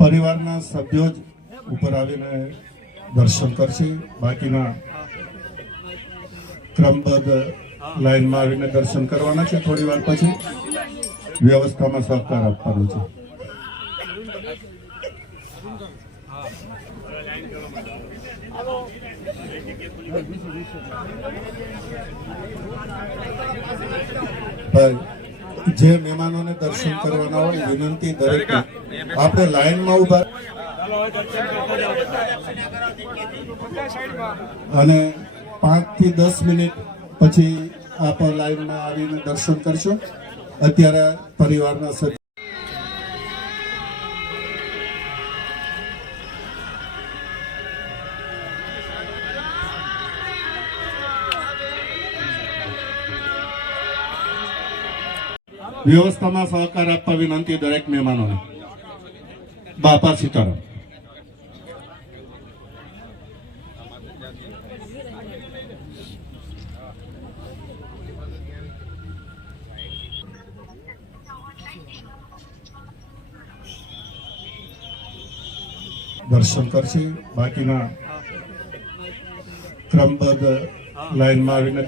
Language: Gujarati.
પરિવારના સભ્યો જ ઉપર આવીને દર્શન કરશે. બાકીના ક્રમબદ્ધ લાઈનમાં આવીને દર્શન કરવાના છે થોડી વાર પછી. વ્યવસ્થામાં સહકાર આપવાનો છે. ભાઈ, જે મહેમાનોને દર્શન કરવાના હોય, વિનંતી દરેક આપણે લાઈનમાં ઊભા અને પાંચથી દસ મિનિટ પછી આપ લાઈનમાં આવીને દર્શન કરશો. અત્યારે પરિવારના સભ્યો વ્યવસ્થામાં સહકાર આપવા વિનંતી દરેક મહેમાનોને. બાપા સીતારામ. દર્શન કરશે. બાકીના ક્રમબદ્ધ લાઈનમાં આવીને